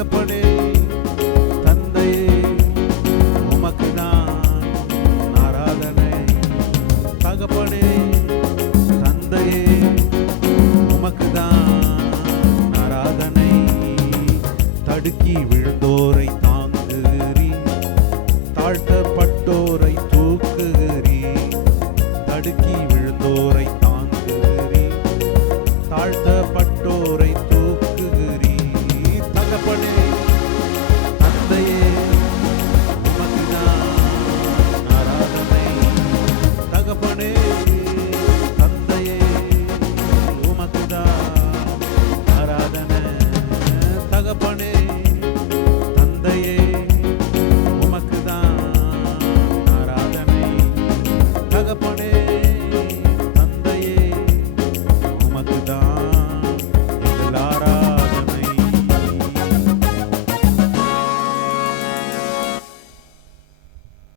தகப்பனே